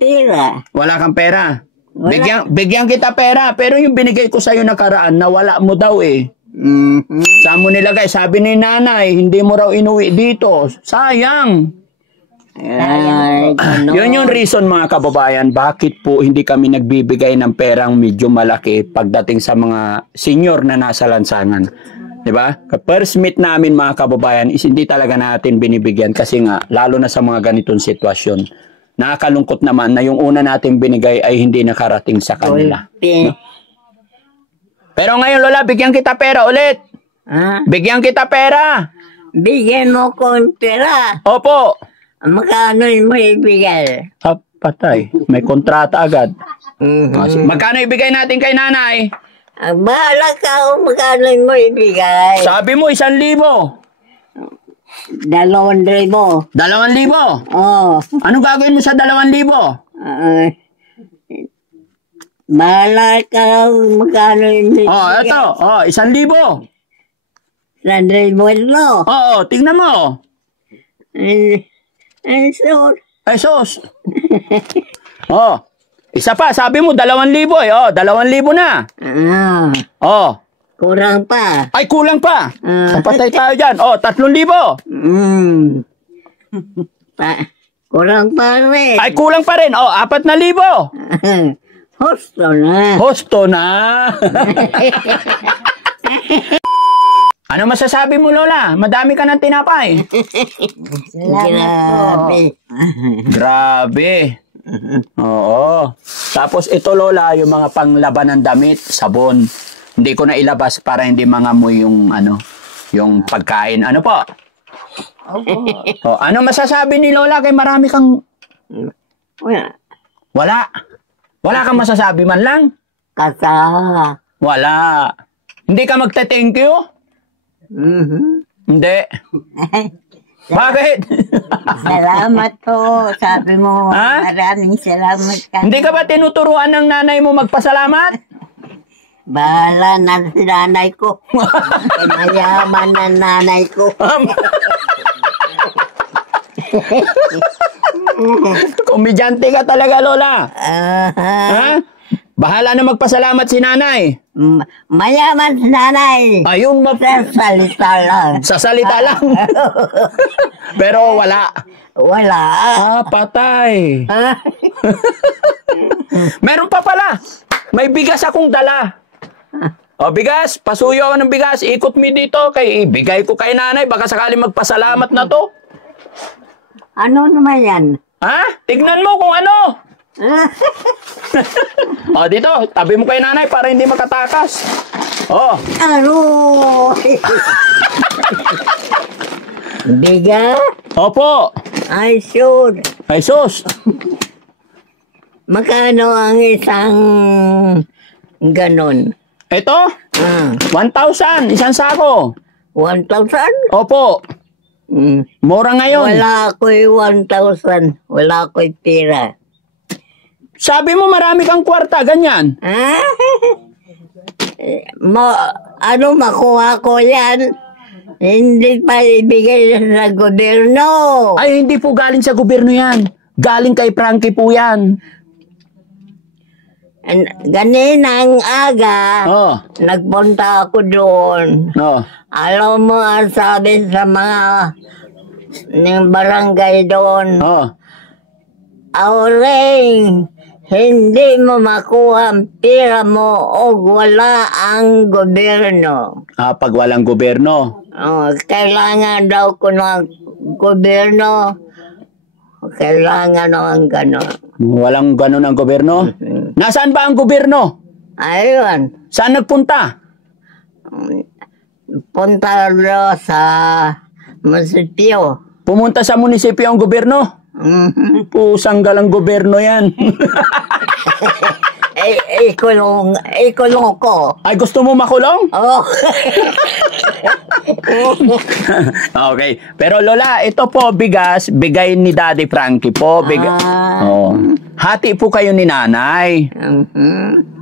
pera. Wala kang pera? Wala. Bigyan kita pera, pero yung binigay ko sa'yo nakaraan, nawala mo daw eh. Saan mo nilagay? Sabi ni nanay, hindi mo raw inuwi dito. Sayang. Ay, Yun yung reason mga kababayan, bakit po hindi kami nagbibigay ng perang medyo malaki pagdating sa mga senior na nasa lansangan. Diba? First meet namin mga kababayan is hindi talaga natin binibigyan kasi nga, lalo na sa mga ganitong sitwasyon. Nakakalungkot naman na yung una natin binigay ay hindi nakarating sa kanila. No? Pero ngayon, Lola, bigyan kita pera ulit. Bigyan kita pera. Bigyan mo ko ng pera. Opo. Magkano mo ibigay? Patay. May kontrata agad. Magkano ibigay natin kay nanay? Bahala ka kung magkano mo ibigay. Sabi mo, 1,000. 2,000. 2,000? Oo. Ano gagawin mo sa 2,000? Bahala ka kung magkano mo ibigay. Eto. 1,000. 100 no? Oo, tingnan mo. Ay, so. Ay, sos. Isa pa, sabi mo, 2,000 eh. 2,000 na. Kurang pa. Ay, kulang pa. Kapatay tayo dyan. 3,000. Kurang pa rin. Ay, kulang pa rin. 4,000. Hosto na. Ano masasabi mo, Lola? Madami ka ng tinapay. Grabe. Grabe. Oo. Tapos ito, Lola, yung mga panglaban ng damit, sabon. Hindi ko na ilabas para hindi mangamoy yung yung pagkain. Ano po? Ano masasabi ni Lola kay marami kang... Wala. Wala kang masasabi man lang? Wala. Hindi ka magte-thank you? Hindi. Bakit? Salamat po. Sabi mo, maraming salamat ka. Hindi ka ba tinuturuan ng nanay mo magpasalamat? Bahala na si nanay ko. Mayaman na nanay ko. Komedyante ka talaga, Lola. Bahala na magpasalamat si nanay. Mayaman si nanay. Ayun, Sa salita lang. sa salita lang. Pero wala. Wala. Patay. Meron pa pala. May bigas akong dala. Bigas. Pasuyo ako ng bigas. Ikot mo dito. Ibigay ko kay nanay. Baka sakali magpasalamat na to. Ano naman yan? Tignan mo kung ano. Dito. Tabi mo kay nanay para hindi makatakas. Ano? Biga? Opo. Ay, sure. Ay, sus. Magkano ang isang ganon? Ito? 1,000. Isang sako. 1,000? Opo. Mura ngayon. Wala ako'y 1,000. Wala ako'y pera. Sabi mo marami kang kwarta, ganyan. Makuha ko yan? Hindi pa ibigay sa gobyerno. Ay, hindi po galing sa gobyerno yan. Galing kay Frankie po yan. Ganinang aga, nagpunta ako doon. Alam mo ang sabi sa mga ng barangay doon. Auring, hindi mo makuha ang pera mo o wala ang gobyerno. Pag walang gobyerno? Kailangan daw ko ng gobyerno. Kailangan ng gano'n. Walang gano'n ang gobyerno? Nasaan ba ang gobyerno? Ayun. Saan nagpunta? Punta daw sa munisipyo. Pumunta sa munisipyo ang gobyerno? Pusang galang gobyerno yan. Ikulong ko. Ay, gusto mo makulong? Oo. Okay. Pero Lola, ito po bigas, bigay ni Daddy Frankie po. Hati po kayo ni nanay.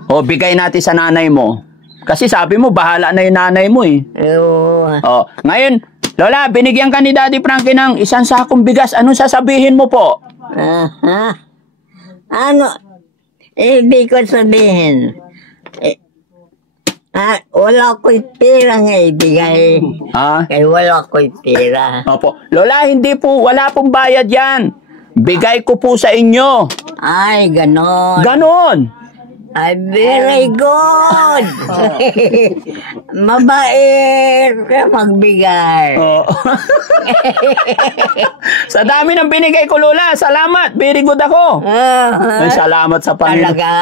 Bigay natin sa nanay mo. Kasi sabi mo, bahala na yung nanay mo eh. Ngayon, Lola, binigyan ka ni Daddy Frankie ng isang sakong bigas. Anong sasabihin mo po? Ano, ibig ko sabihin, wala ko'y pera nga ibigay. Kaya wala ko'y pera. Opo. Lola, hindi po, wala pong bayad yan. Bigay ko po sa inyo. Ay, ganon. Ganon. Ay, very good. Mabait ka magbigay. Oo. Sa dami ng binigay ko, Lola. Salamat. Very good ako. Ay, salamat sa Panginoon. Talaga?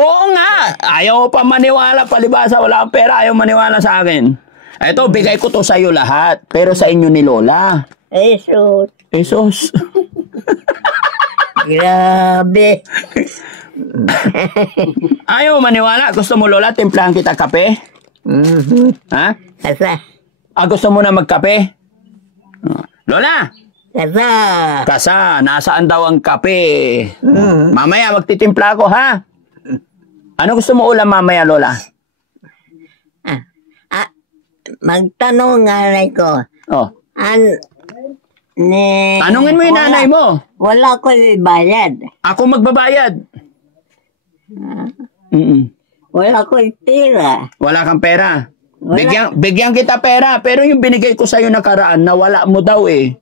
Oo nga. Ayaw pa maniwala. Palibasa, wala akong pera. Ayaw maniwala sa akin. Eto, bigay ko to sa iyo lahat. Pero sa inyo ni Lola. Jesus. Esos. Grabe. Ayaw maniwala. Gusto mo, Lola, timplahan kita kape? Ha? Kasa. Gusto mo na magkape? Lola! Kasa. Kasa, nasaan daw ang kape? Mamaya, magtitimpla ako, ha? Ano gusto mo ulam mamaya, Lola? Magtanong nanay ko. Tanungin mo yung nanay mo. Wala ko bayad. Ako magbabayad. Wala ko pera. Wala kang pera. Bigyan kita pera. Pero yung binigay ko sa'yo nakaraan, nawala mo daw eh.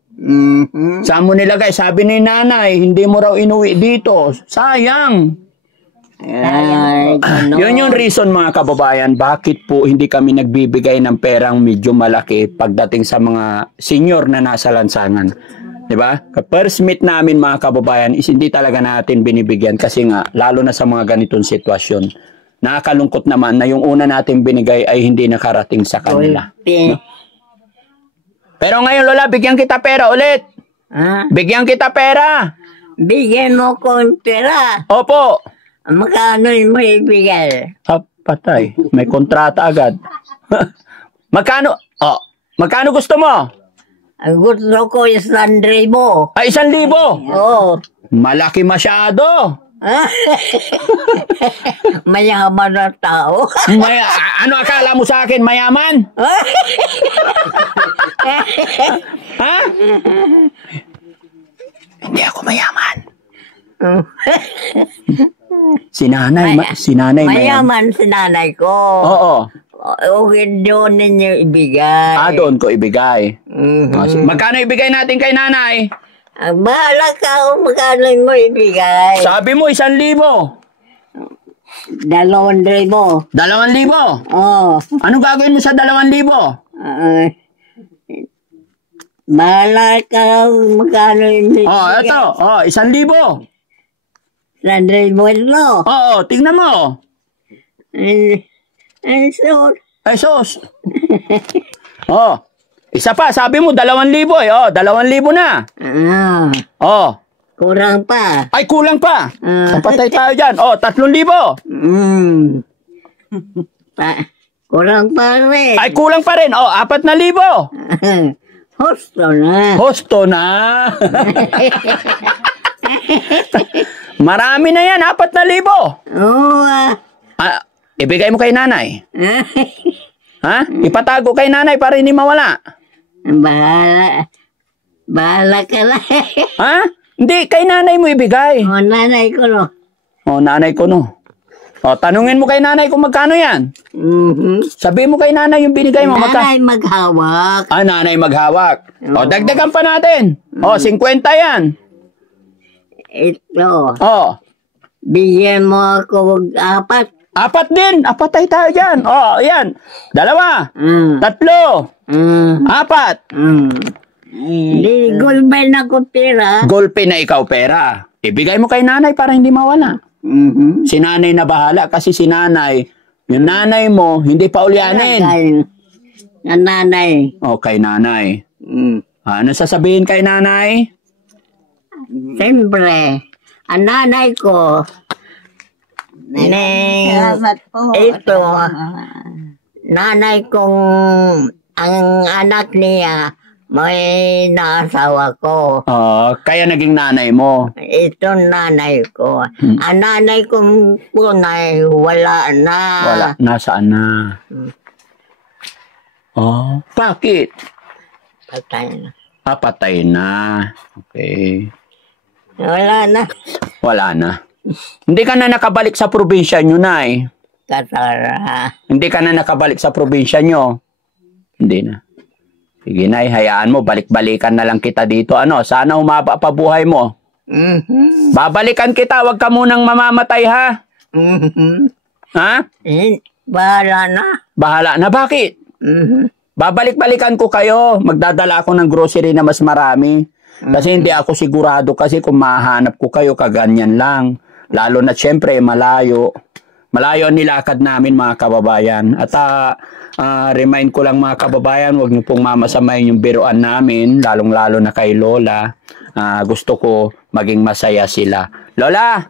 Saan mo nilagay? Sabi ni nanay, hindi mo raw inuwi dito. Sayang. Yun yung reason mga kababayan, bakit po hindi kami nagbibigay ng perang medyo malaki pagdating sa mga senior na nasa lansangan. Diba? First meet namin mga kababayan is hindi talaga natin binibigyan kasi nga, lalo na sa mga ganitong sitwasyon. Nakakalungkot naman na yung una natin binigay ay hindi nakarating sa kanila. No? Pero ngayon, Lola, bigyan kita pera ulit. Bigyan kita pera. Bigyan mo kong pera. Opo. Magkano mo ibigay? Patay. May kontrata agad. Magkano? Magkano gusto mo? Ang gusto ko 1,000. Ay, 1,000? Oo. Malaki masyado. Mayaman na tao. Ano akala mo sa akin? Mayaman? Ha? Hindi ako mayaman. Si nanay mayaman si nanay ko. Oo. Doon ninyo ibigay. Doon ko ibigay. Magkano ibigay natin kay nanay? Bahala ka kung magkano mo ibigay. Sabi mo 1,000. 2,000. 2,000? Oo. Ano gagawin mo sa 2,000? Bahala ka kung magkano ibigay. Ito. 1,000. 100 ito. Oo, tingnan mo. Ay, sos. Isa pa, sabi mo 2,000 eh. 2,000 na. Kurang pa. Ay, kulang pa. Patay tayo dyan. 3,000. Kurang pa rin. Ay, kulang pa rin. 4,000. Hosto na. Marami na yan, 4,000. Ibigay mo kay nanay. Ha? Ipatago kay nanay para hindi mawala. Bahala ka lang. Ha? Hindi, kay nanay mo ibigay. Nanay ko no. Nanay ko no. Tanungin mo kay nanay kung magkano yan. Sabi mo kay nanay yung binigay mo. Nanay maghawak. Nanay maghawak. Dagdagan pa natin. 50 yan. Ito. Bigyan mo ako 4. 4 din. 4 tayo dyan. Yan. 2. 3. 4. Di gulpin ako pera. Gulpin na ikaw pera. Ibigay mo kay nanay para hindi mawala. Si nanay na bahala kasi si nanay, yung nanay mo, hindi pa ulyanin. Ang nanay. Kay nanay. Ano sasabihin kay nanay? Siyempre, ang nanay ko, ito, nanay kong, ang anak niya, may naasawa ko. Kaya naging nanay mo. Ito nanay ko. Ang nanay kong punay, wala na. Nasaan na? Bakit? Patay na. Ah, patay na. Okay. Wala na. Wala na. Hindi ka na nakabalik sa probinsya nyo, Nay. Katara. Hindi ka na nakabalik sa probinsya nyo. Hindi na. Sige, Nay, hayaan mo. Balik-balikan na lang kita dito. Ano, sana humaba pa buhay mo. Babalikan kita. Huwag ka munang mamamatay, ha? Ha? Bahala na. Bahala na. Bakit? Babalik-balikan ko kayo. Magdadala ako ng grocery na mas marami. Kasi hindi ako sigurado kasi kung mahanap ko kayo kaganyan lang. Lalo na siyempre malayo. Malayo ang nilakad namin mga kababayan. At remind ko lang mga kababayan, huwag niyo pong mamasamayin yung biruan namin, lalong-lalo na kay Lola. Gusto ko maging masaya sila. Lola,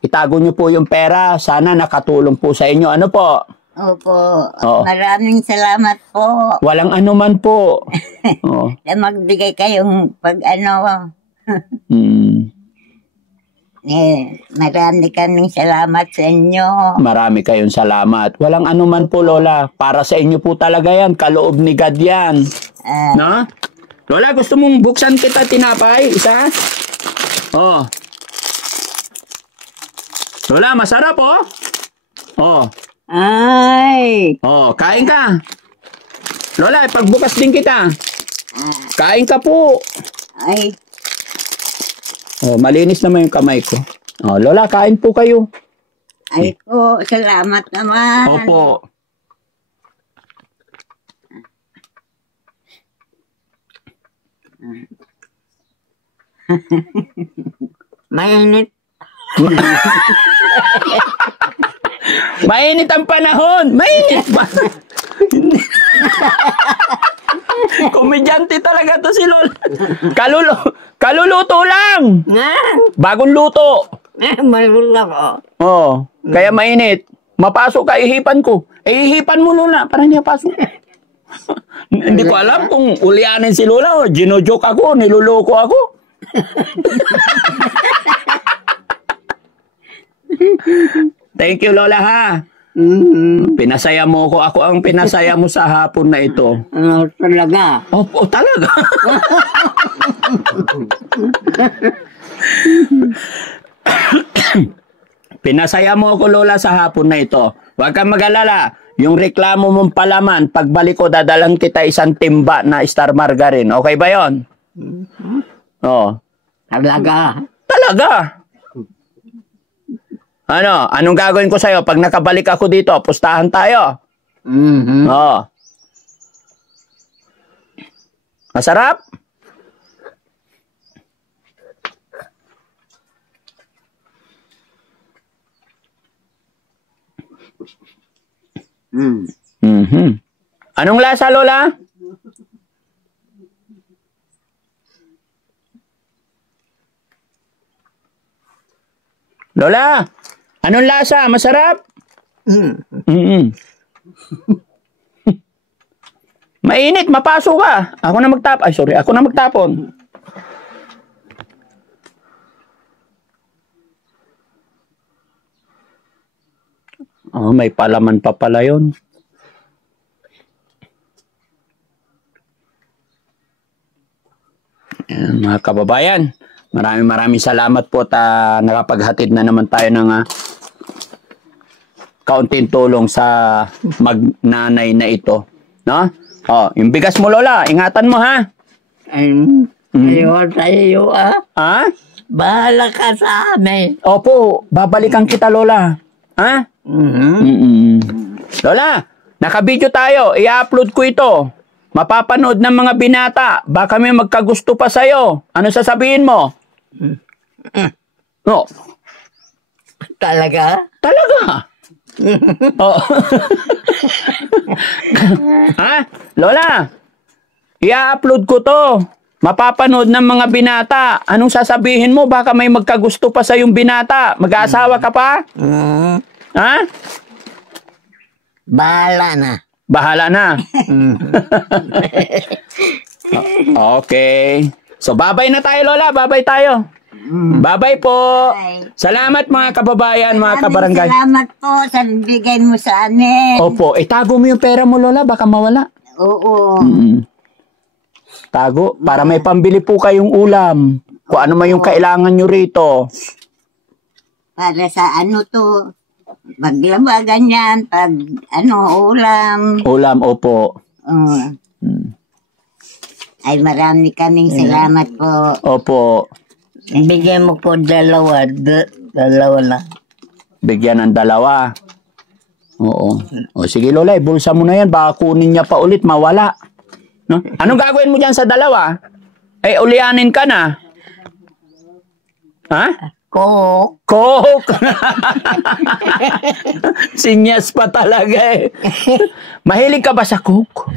itago niyo po yung pera. Sana nakatulong po sa inyo. Ano po? Opo. Oo. Maraming salamat po. Walang anuman po. Oo. Na magbigay kayong pag ano. Marami kaming salamat sa inyo. Marami kayong salamat. Walang anuman po, Lola. Para sa inyo po talaga yan. Kaloob ni God yan. No? Lola, gusto mong buksan kita tinapay? Isa? Oh. Lola, masarap oh. Oh. Ay. Oh, kain ka. Lola, pagbukas din kita. Kain ka po. Ay. Oh, malinis naman yung kamay ko. Oh, Lola, kain po kayo. Ay po, salamat naman. Opo. Mainit. Mainit ang panahon. Mainit ba? Komedyante talaga to si Lola. Kaluluto lang. Bagong luto. Malula ko. Oh, kaya mainit. Mapasok ka, ihipan ko. Ihipan mo Lola, para hindi pasok. Hindi ko alam kung ulianin si Lola o ginojoke ako, niluloko ako. Thank you Lola ha. Pinasaya mo ko. Ako ang pinasaya mo sa hapon na ito. Ano talaga? Opo, talaga. Pinasaya mo ko Lola sa hapon na ito. Huwag kang mag-alala. Yung reklamo mong palaman, pagbalik ko, dadalang kita isang timba na Star Margarine. Okay ba yon? Oh. Talaga? Talaga. Ano? Anong gagawin ko sa'yo? Pag nakabalik ako dito, pustahan tayo. Oo. Masarap? Anong lasa, Lola? Lola, anong lasa? Masarap? Mainit, mapasok ka. Ako na magtapon. Ay, sorry. Ako na magtapon. Oh, may palaman pa pala yun. Ayan, mga kababayan, maraming salamat po at nakapaghatid na naman tayo ng kaunting tulong sa magnanay na ito. No? Oh, yung bigas mo, Lola, ingatan mo, ha? Ayaw sa'yo, Ha? Bahala ka sa amin. Opo, babalikan kita, Lola. Ha? Lola, naka-video tayo. I-upload ko ito. Mapapanood ng mga binata. Baka may magkagusto pa sa'yo. Ano sasabihin mo? No. Talaga? Talaga. Oh. Ha? Lola, i-upload ko to. Mapapanood ng mga binata. Anong sasabihin mo? Baka may magkagusto pa sa yung binata. Mag-aasawa ka pa? Ha? Bahala na. Bahala na. Okay. So, babay na tayo, Lola. Babay tayo. Babay po. Bye. Salamat mga kababayan, mga kabarangay. Salamat po sa bigay mo sa amin. Opo. Itago mo yung pera mo, Lola. Baka mawala. Oo. Tago. Para may pambili po kayong ulam. Kung ano man yung kailangan nyo rito. Para sa ano to, paglaba ganyan, pag ulam. Ulam, opo. Ay marami kaming salamat po. Opo. Bigyan mo po dalawa. Dalawa lang. Bigyan ng dalawa. Oo. O sige Lola, bulsa mo na yan. Baka kunin niya pa ulit, mawala. No? Anong gagawin mo dyan sa dalawa? Ulianin ka na. Ha? Coke! Sinyas pa talaga eh. Mahilig ka ba sa Coke?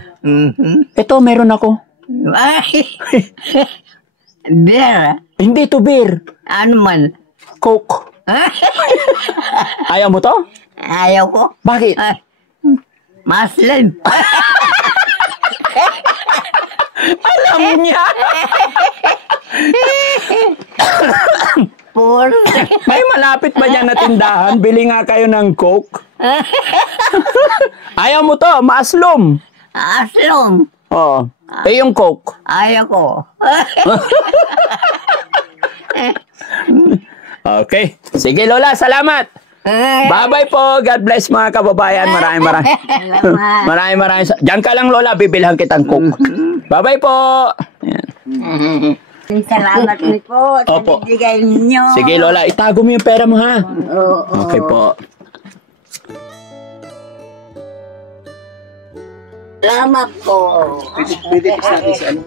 Ito, meron ako. Ay! Beer? Hindi to beer. Ano man? Coke. Ayaw mo to? Ayaw ko. Bakit? Maslim. Alam niya. Poor. May malapit ba dyan na tindahan? Bili nga kayo ng Coke. Ayaw mo to, maaslom. Aslom. Oo. Yung Coke. Ayaw ko. Okay. Sige Lola, salamat. Bye-bye po. God bless mga kababayan. Maraming. Maraming. Diyan ka lang Lola, bibilhan kitang Coke. Bye-bye po. Ayan. Salamat po sa Opo. bibigay ninyo. Sige Lola, itago mo yung pera mo ha. Oo. Okay po. Salamat po. Pwede pa sa akin sa ano?